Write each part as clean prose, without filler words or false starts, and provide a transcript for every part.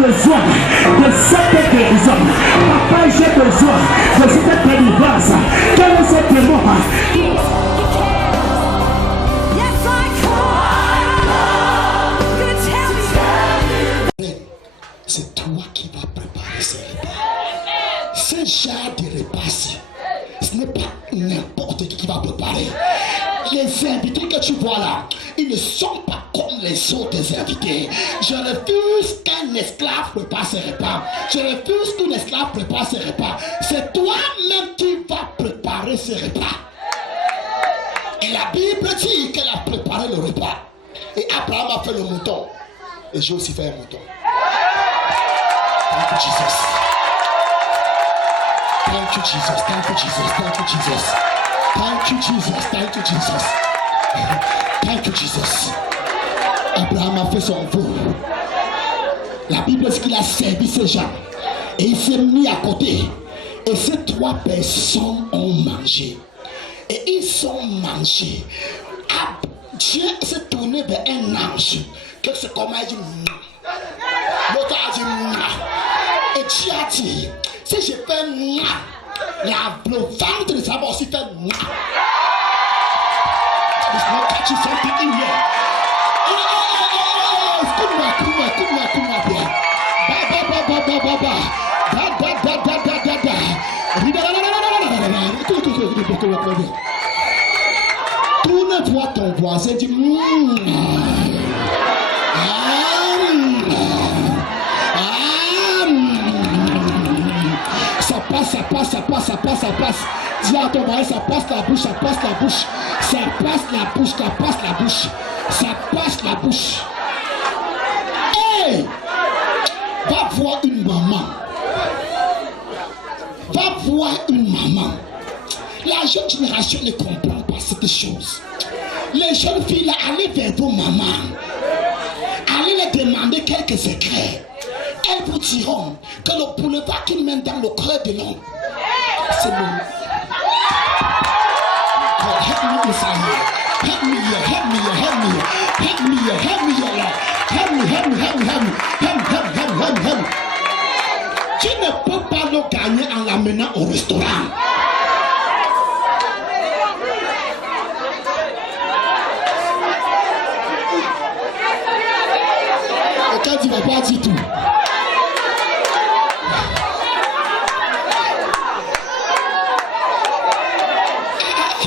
besoin de cette guérison. Papa, j'ai besoin de cette délivrance. Quel est ce démon? C'est toi qui vas préparer ce repas. Ce genre de repas, ce n'est pas n'importe qui va préparer. Les invités que tu vois là, ils ne sont pas comme les autres invités. Je refuse qu'un esclave prépare ses repas. Je refuse qu'un esclave prépare ses repas. C'est toi-même qui vas préparer ce repas. Et la Bible dit qu'elle a préparé le repas. Et Abraham a fait le mouton. Et j'ai aussi fait un mouton. Thank you, Jesus. Thank you, Jesus. Thank you, Jesus. Thank you, Jesus. Thank you, Jesus. Thank you, Jesus. Thank you, Jesus. Abraham a fait son veau. La Bible dit qu'il a servi ces gens. Et il s'est mis à côté. Et ces 3 personnes ont mangé. Et ils ont mangé. Dieu s'est tourné vers un ange. Que c'est comme il dit. L'autre a dit. Et Dieu a dit. Si je fais le ventre de ça va aussi faire There's no catching something in here. Tourne-toi ton voisin, dis ça passe. Dis à ton mari, ça passe la bouche. Ça passe la bouche. Hey! Va voir une maman. La jeune génération ne comprend pas cette chose. Les jeunes filles là, allez vers vos mamans. Allez les demander quelques secrets. Elles vous diront que le boulevard qu'ils mènent dans le cœur de l'homme, c'est le... God, help me inside here. Help me here. Tu ne peux pas le gagner en l'amenant au restaurant. Et quand tu ne vas pas dire tout.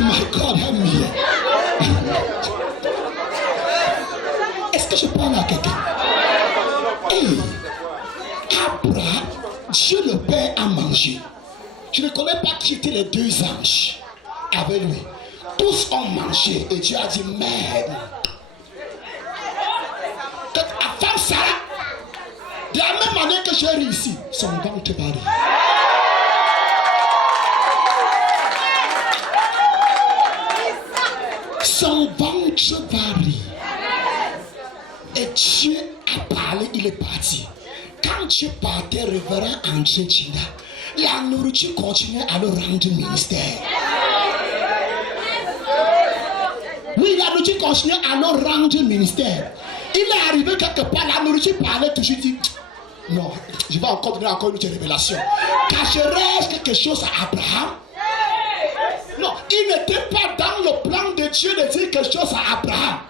My God, help me. Est-ce que je parle à quelqu'un? Hey, Abraham, Dieu le Père a mangé. Je ne connais pas qui étaient les 2 anges avec lui. Tous ont mangé et Dieu a dit merde. Quand la femme Sarah, de la même manière que j'ai réussi, son ventre varie. Son ventre varie. Et Dieu a parlé, il est parti. Quand Dieu partait, révérend André Gina, la nourriture continuait à le rendre ministère. Oui, la nourriture continuait à le rendre ministère. Il est arrivé quelque part, la nourriture parlait toujours, dit non, je vais encore donner encore une autre révélation. Cacherai-je quelque chose à Abraham? Non, il n'était pas dans le plan de Dieu de dire quelque chose à Abraham.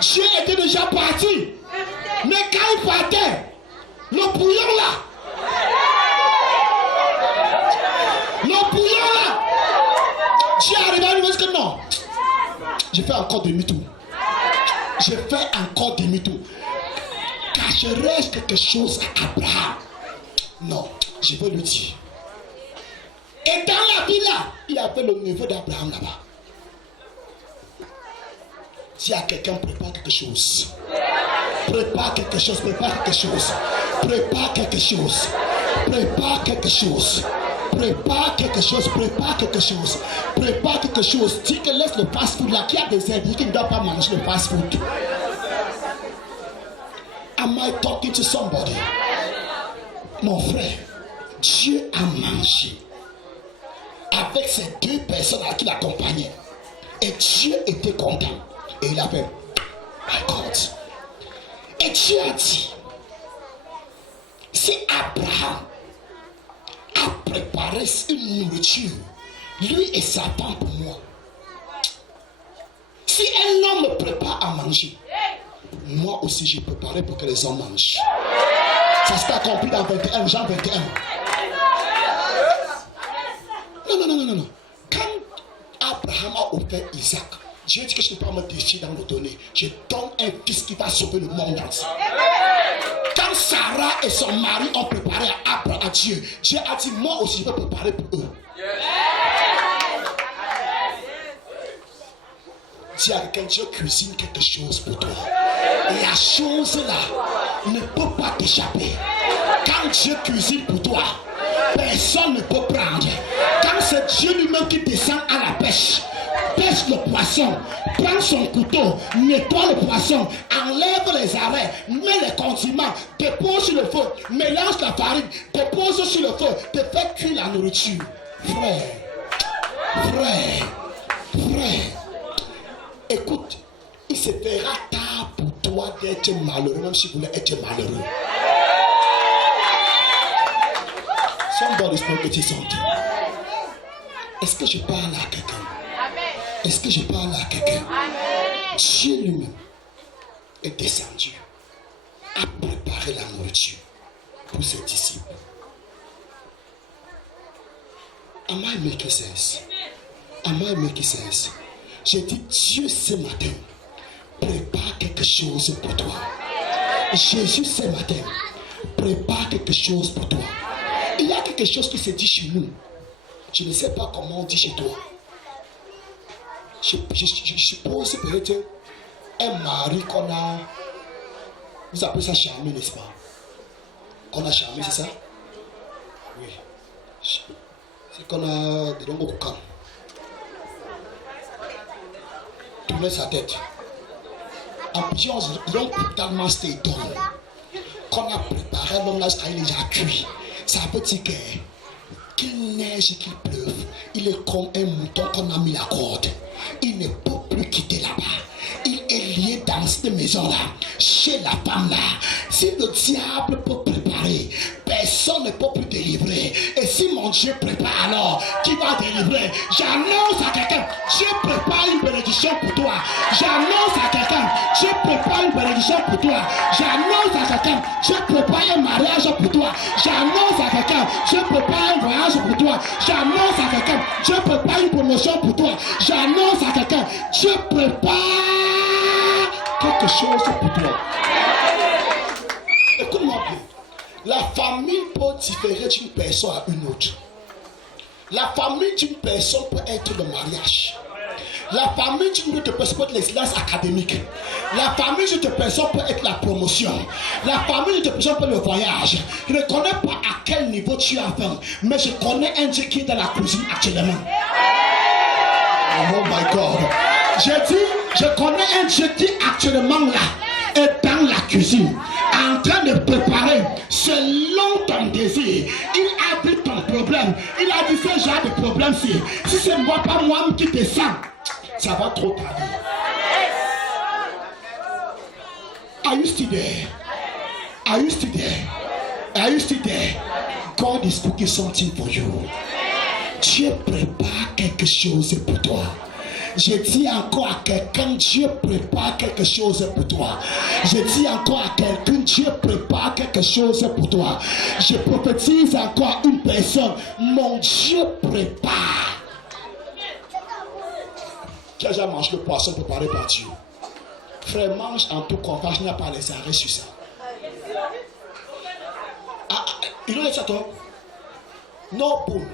Dieu était déjà parti. Mais quand il partait, le bouillon là, Dieu arrivait à lui dire que non, je fais encore demi-tour. Cacherai-je quelque chose à Abraham? Non, je veux le dire. Et dans la vie là, il y avait le neveu d'Abraham là-bas. Si à quelqu'un prépare quelque chose, prépare quelque chose. Dis que laisse le fast-food là, qui a des invités qui ne doivent pas manger le fast-food. Am I talking to somebody? Mon frère, Dieu a mangé avec ces 2 personnes à qui l'accompagnaient. Et Dieu était content. Et il a fait, my God. Et Dieu a dit, Si Abraham a préparé une nourriture, lui et sa femme pour moi, si un homme me prépare à manger, moi aussi j'ai préparé pour que les hommes mangent. Ça s'est accompli dans 21, Jean 21. Non. Quand Abraham a offert Isaac, Dieu dit que je ne peux pas me défier dans le donner. Je donne un fils qui va sauver le monde entier. Quand Sarah et son mari ont préparé à Dieu, Dieu a dit, moi aussi je vais préparer pour eux. Dis à quelqu'un, Dieu cuisine quelque chose pour toi. La chose là ne peut pas t'échapper. Quand Dieu cuisine pour toi, personne ne peut prendre. Quand c'est Dieu lui-même qui descend à la pêche, pêche le poisson, prend son couteau, nettoie le poisson, enlève les arrêts, met les condiments, dépose sur le feu, mélange la farine, dépose sur le feu, te fait cuire la nourriture. Frère, écoute, il se fera tard pour toi d'être malheureux, même si vous voulez être malheureux. Somebody's talking something. Est-ce que je parle à quelqu'un? Est-ce que je parle à quelqu'un? Dieu lui-même est descendu à préparer la nourriture pour ses disciples. Am I making sense? Am I making sense? J'ai dit, Dieu ce matin prépare quelque chose pour toi. Jésus ce matin prépare quelque chose pour toi. Il y a quelque chose qui se dit chez nous. Je ne sais pas comment on dit chez toi. Je suppose peut-être un mari qu'on a. Vous appelez ça charmé, n'est-ce pas? Qu'on a charmé, c'est ça? Oui. C'est qu'on a des longs boucans. Tourner sa tête. En plus, ils ont totalement stay down. Qu'on a préparé, l'homme là, il est déjà cuit. Ça veut dire que qu'il neige, qu'il pleuve, il est comme un mouton qu'on a mis la corde. Il ne peut plus quitter là-bas. Il est lié dans cette maison-là, chez la femme-là. Si le diable peut préparer, personne ne peut plus délivrer. Et si mon Dieu prépare, alors qui va délivrer? J'annonce à quelqu'un, Dieu prépare une bénédiction pour toi. J'annonce à quelqu'un, Dieu prépare une bénédiction pour toi. J'annonce à quelqu'un, Dieu prépare un mariage pour toi. J'annonce à quelqu'un, Dieu prépare un voyage pour toi. J'annonce à quelqu'un, Dieu prépare une promotion pour toi. J'annonce à quelqu'un, Dieu prépare quelque chose pour toi. Écoute-moi bien. La famille peut différer d'une personne à une autre. La famille d'une personne peut être le mariage. La famille d'une autre personne peut être l'excellence académique. La famille d'une autre personne peut être la promotion. La famille d'une autre personne peut être le voyage. Je ne connais pas à quel niveau tu as faim, mais je connais un Dieu qui est dans la cuisine actuellement. Oh my God. J'ai dit, je connais un Dieu qui actuellement là est dans la cuisine, en train de préparer selon ton désir. Il a vu ton problème. Il a dit ce genre de problème-ci. Si c'est moi, pas moi qui descends, ça va trop tarder. Are you still there? Are you still there? Are you still there? God is cooking something for you. Dieu prépare quelque chose pour toi. Je dis encore à quelqu'un, Dieu prépare quelque chose pour toi. Je dis encore à quelqu'un, Dieu prépare quelque chose pour toi. Je prophétise encore à une personne, mon Dieu prépare. Qui a déjà mangé le poisson préparé par Dieu? Frère, mange en tout confiance, je n'ai pas les arrêts sur ça. Il enlève ça toi? Non, boum.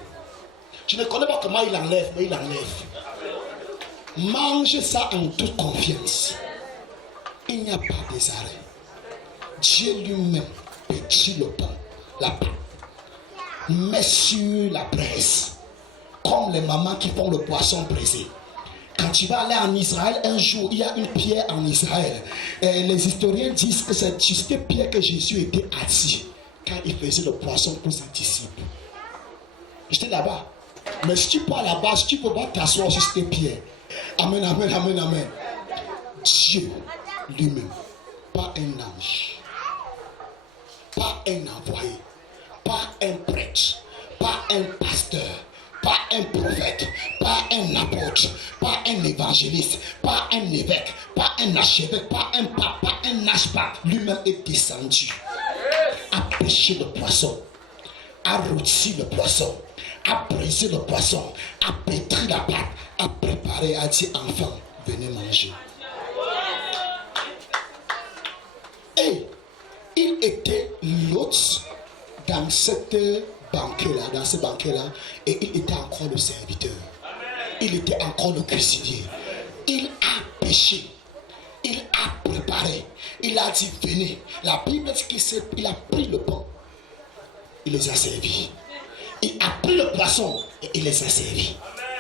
Je ne connais pas comment il enlève, mais il enlève. Mange ça en toute confiance. Il n'y a pas des arrêts. Dieu lui-même pétrit le pain, la pâte, met sur la braise, comme les mamans qui font le poisson braisé. Quand tu vas aller en Israël, un jour, il y a une pierre en Israël. Et les historiens disent que c'est sur cette pierre que Jésus était assis quand il faisait le poisson pour ses disciples. J'étais là-bas. Mais si tu pars là-bas, si tu ne peux pas t'asseoir sur cette pierre. Amen, amen, amen, amen. Dieu lui-même, pas un ange. pas un envoyé, pas un prêtre, pas un pasteur, pas un prophète, pas un apôtre, pas un évangéliste, pas un évêque, pas un archevêque, pas un pape, pas un archevêque. Lui-même est descendu, a pêché le poisson, a rôti le poisson, a brisé le poisson, a pétri la pâte, a préparé, a dit enfants, venez manger. Et il était l'hôte dans cette banquet-là, et il était encore le serviteur. Il était encore le cuisinier. Il a pêché, il a préparé, il a dit venez. La Bible dit qu'il a pris le pain, il les a servis. Il a pris le poisson et il les a servis.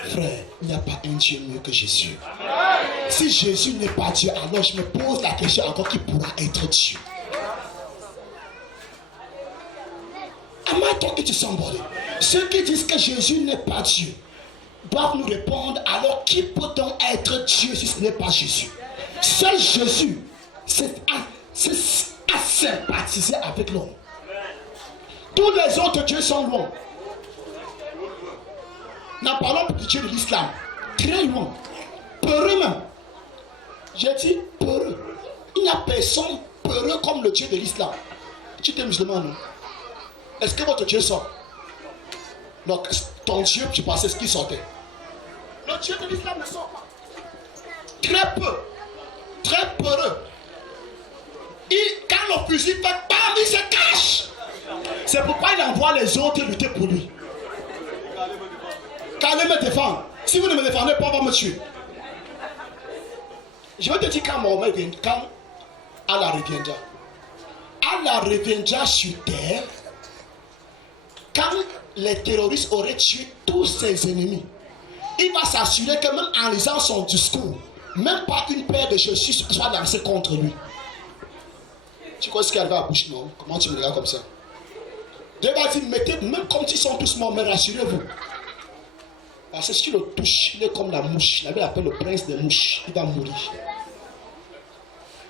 Frère, il n'y a pas un Dieu mieux que Jésus. Si Jésus n'est pas Dieu, alors je me pose la question encore qui pourra être Dieu. Am I talking to somebody? Ceux qui disent que Jésus n'est pas Dieu doivent nous répondre, alors qui peut donc être Dieu si ce n'est pas Jésus? Seul Jésus a sympathisé avec l'homme. Tous les autres dieux sont loin. N'en parlons plus du Dieu de l'islam. Très loin. Peureux même. J'ai dit peureux. Il n'y a personne peureux comme le Dieu de l'islam. Tu es musulman, non? Est-ce que votre Dieu sort? Donc, ton Dieu, tu pensais ce qui sortait. Le Dieu de l'islam ne sort pas. Très peu. Très peureux. Quand le fusil fait bam, il se cache. C'est pourquoi il envoie les autres lutter pour lui. Qu'allez me défendre. Si vous ne me défendez pas, on va me tuer. Je vais te dire quand Mohamed vient, quand Allah reviendra. Allah reviendra sur terre quand les terroristes auraient tué tous ses ennemis. Il va s'assurer que même en lisant son discours, même pas une paire de chaussures soit lancée contre lui. Tu crois ce qu'il y a à la bouche, non? Comment tu me regardes comme ça? Dieu va dire, mettez, même comme ils sont tous morts, mais rassurez-vous. Parce que si tu le touches, il est comme la mouche. La Bible appelle le prince des mouches. Il va mourir.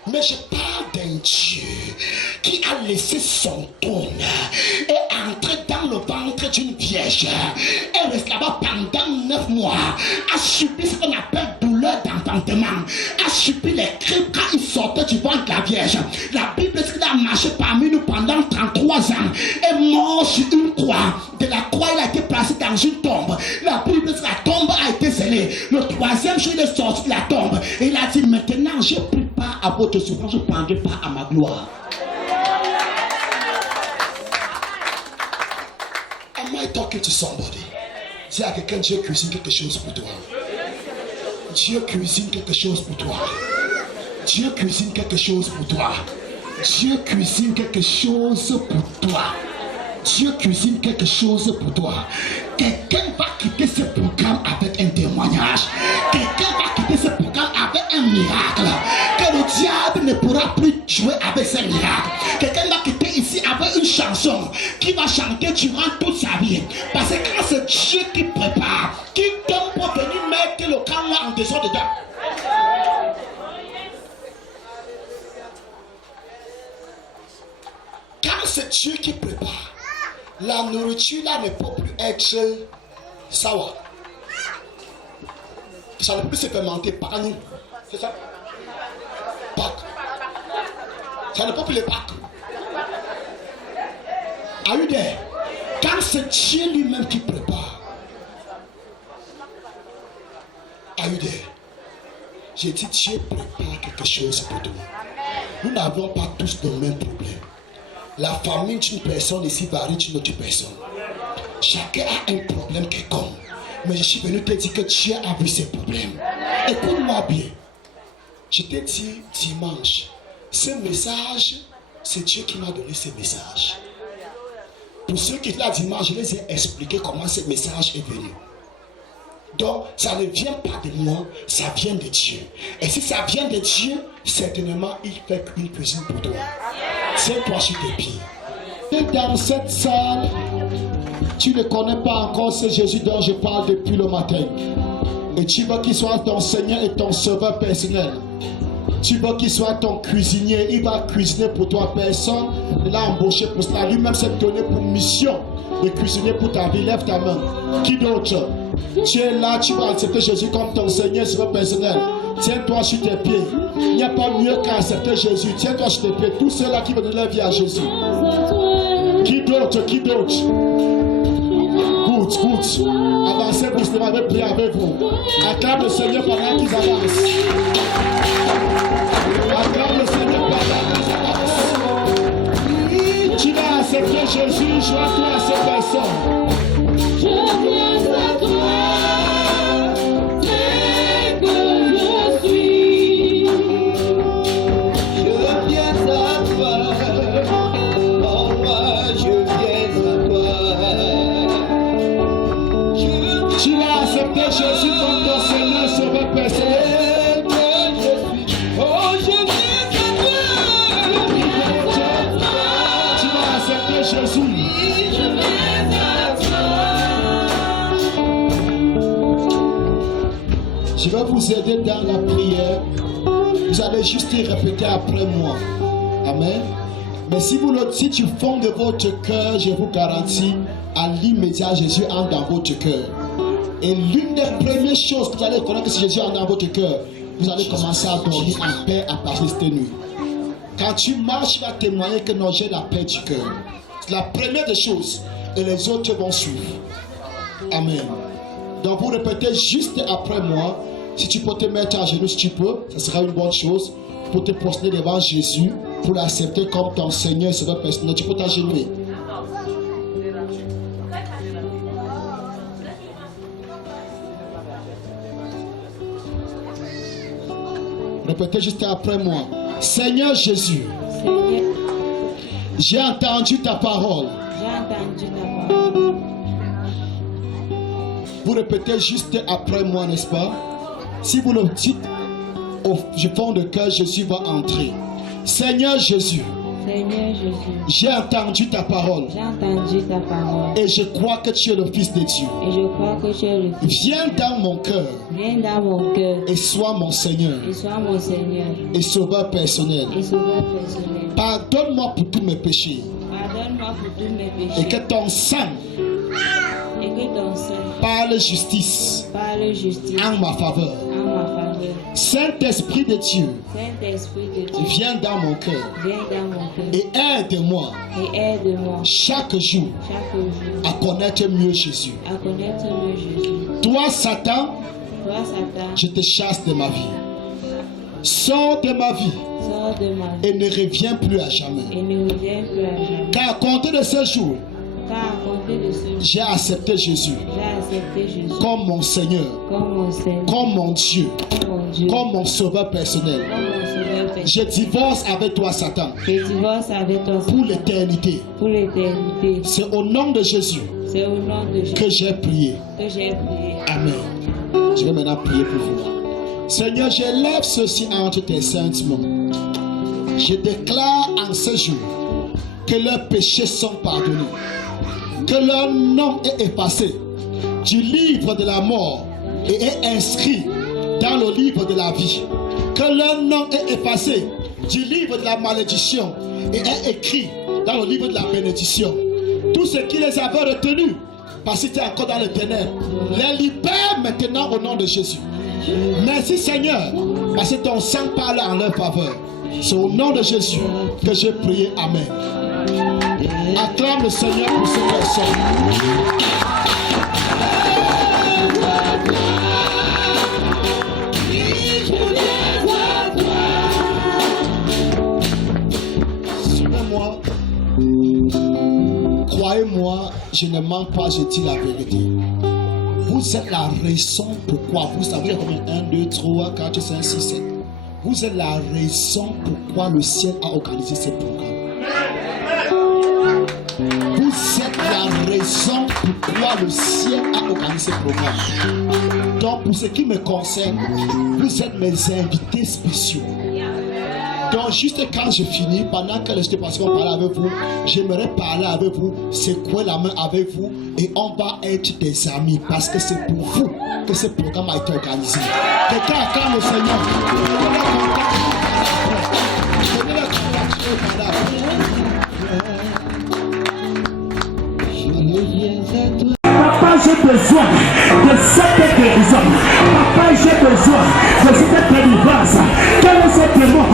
Mais je parle d'un Dieu qui a laissé son trône et entré dans le ventre d'une vierge et reste là-bas pendant 9 mois, a subi ce qu'on appelle douleur d'enfantement, a subi les cris quand il sortait du ventre de la vierge. La Bible dit qu'il a marché parmi nous pendant 33 ans et mort sur une croix. De la croix, il a été placé dans une tombe. La Bible dit que la tombe a été scellée. Le 3e jour, il est sorti de la tombe et il a dit, maintenant, je ne prie pas à votre souffrance, je ne prendrai pas à ma gloire. Am I talking to somebody? Dis à quelqu'un, Dieu cuisine quelque chose pour toi. Dieu cuisine quelque chose pour toi. Dieu cuisine quelque chose pour toi. Dieu cuisine quelque chose pour toi. Dieu cuisine quelque chose pour toi. Quelqu'un va quitter ce programme avec un témoignage. Quelqu'un va quitter ce programme avec un miracle. Que le diable ne pourra plus jouer avec ces miracles. Quelqu'un va quitter ici avec une chanson qui va chanter durant toute sa vie. Parce que quand c'est Dieu qui prépare, qui tombe pour venir mettre le camp en dessous dedans. Quand c'est Dieu qui prépare, la nourriture là ne peut plus être sour. Ça ne peut plus se fermenter par nous. C'est ça? Pâques. Ça ne peut plus les Pâques. Are you there? Quand c'est Dieu lui-même qui prépare. Are you there? J'ai dit Dieu prépare quelque chose pour nous. Nous n'avons pas tous le même problème. La famille d'une personne ici varie d'une autre personne. Chacun a un problème quelconque. Mais je suis venu te dire que Dieu a vu ses problèmes. Écoute-moi bien. Je t'ai dit dimanche, ce message, c'est Dieu qui m'a donné ce message. Pour ceux qui étaient là dimanche, je les ai expliqué comment ce message est venu. Donc, ça ne vient pas de moi, ça vient de Dieu. Et si ça vient de Dieu, certainement, il fait une cuisine pour toi. C'est toi sur tes pieds. Et dans cette salle, tu ne connais pas encore ce Jésus dont je parle depuis le matin. Et tu veux qu'il soit ton Seigneur et ton Sauveur personnel. Tu veux qu'il soit ton cuisinier, il va cuisiner pour toi. Personne ne l'a embauché pour cela. Lui-même s'est donné pour mission de cuisiner pour ta vie. Lève ta main. Qui d'autre? Tu es là, tu vas accepter Jésus comme ton Seigneur sur le personnel. Tiens-toi sur tes pieds. Il n'y a pas mieux qu'à accepter Jésus. Tiens-toi sur tes pieds. Tous ceux-là qui veulent donner leur vie à Jésus. Qui d'autre? Qui d'autre? Good, good. Avancez pour se lever, prier avec vous. Acclame le Seigneur pendant qu'ils avancent. Acclame le Seigneur pendant qu'ils avancent. Tu vas accepter Jésus, joins-toi à ces personnes. Je viens à toi, c'est que je suis. Je viens à toi, oh moi je viens à toi. Tu vas accepter Jésus comme ton Seigneur sauveur personnel. Oh je viens à toi, Tu vas accepter Jésus. je viens à toi. Je vais vous aider dans la prière. Vous allez juste y répéter après moi. Amen. Mais si tu fondes de votre cœur, je vous garantis, à l'immédiat, Jésus entre dans votre cœur. Et l'une des premières choses que vous allez connaître, si Jésus entre dans votre cœur, vous allez commencer à dormir en paix à partir de cette nuit. Quand tu marches, tu vas témoigner que non, j'ai la paix du cœur. C'est la première des choses. Et les autres vont suivre. Amen. Donc vous répétez juste après moi. Si tu peux te mettre à genoux, si tu peux, ça sera une bonne chose pour te prosterner devant Jésus, pour l'accepter comme ton Seigneur, Sauveur personnel. Tu peux t'agenouiller. Répétez juste après moi. Seigneur Jésus, Seigneur, j'ai entendu ta parole. j'ai entendu ta parole. Vous répétez juste après moi, n'est-ce pas? Si vous le dites au fond de cœur, Jésus va entrer. Seigneur Jésus, Seigneur Jésus, j'ai entendu ta parole j'ai entendu ta parole. et je crois que tu es le Fils de Dieu. Et je crois que tu es le Fils. Viens dans mon cœur Viens dans mon cœur et sois mon Seigneur et sois mon Seigneur et Sauveur personnel. et sauveur personnel. Pardonne-moi pour tous mes péchés Pardonne-moi pour tous mes et péchés que ton sang et que ton sang parle justice parle justice en ma faveur. en ma faveur. Saint-Esprit de Dieu, Saint-Esprit de Dieu, viens dans mon cœur viens dans mon cœur et aide-moi et aide-moi chaque jour chaque jour à connaître mieux Jésus. à connaître mieux Jésus. Toi, Satan, Toi, Satan, je te chasse de ma vie. Sors de ma vie sors de ma vie et ne reviens plus à jamais. et ne reviens plus à jamais. Car à compter de ce jour, Car à compter de ce jour, j'ai accepté Jésus j'ai accepté Jésus comme mon Seigneur, comme mon Seigneur, comme mon Dieu, comme mon Dieu, comme mon Sauveur personnel. comme mon sauveur personnel. Je divorce avec toi, Satan, Je divorce avec toi pour l'éternité. pour l'éternité. C'est au nom de Jésus C'est au nom de Jésus que j'ai prié. que j'ai prié. Amen. Je vais maintenant prier pour vous. Seigneur, j'élève ceci entre tes saintes mains. Je déclare en ce jour que leurs péchés sont pardonnés, que leur nom est effacé du livre de la mort et est inscrit dans le livre de la vie, que leur nom est effacé du livre de la malédiction et est écrit dans le livre de la bénédiction. Tout ce qui les avait retenus parce qu'ils étaient encore dans les ténèbres, les libère maintenant au nom de Jésus. Merci Seigneur, parce que ton sang parle en leur faveur. C'est au nom de Jésus que j'ai prié. Amen. Acclame le Seigneur pour ces personnes. Suivez-moi. Croyez-moi, je ne mens pas, je dis la vérité. Vous êtes la raison pourquoi. Vous savez combien? 1, 2, 3, 4, 5, 6, 7. Vous êtes la raison pourquoi le ciel a organisé ce programme. Vous êtes la raison pourquoi le ciel a organisé ce programme. Donc, pour ce qui me concerne, vous êtes mes invités spéciaux. Donc, juste quand je finis, pendant que les participants vont parler avec vous, j'aimerais parler avec vous, secouer la main avec vous, et on va être des amis, parce que c'est pour vous que ce programme a été organisé. Quelqu'un acclame le Seigneur. Papa, j'ai besoin de cette guérison. Papa, j'ai besoin de cette délivrance. Quel est ce démon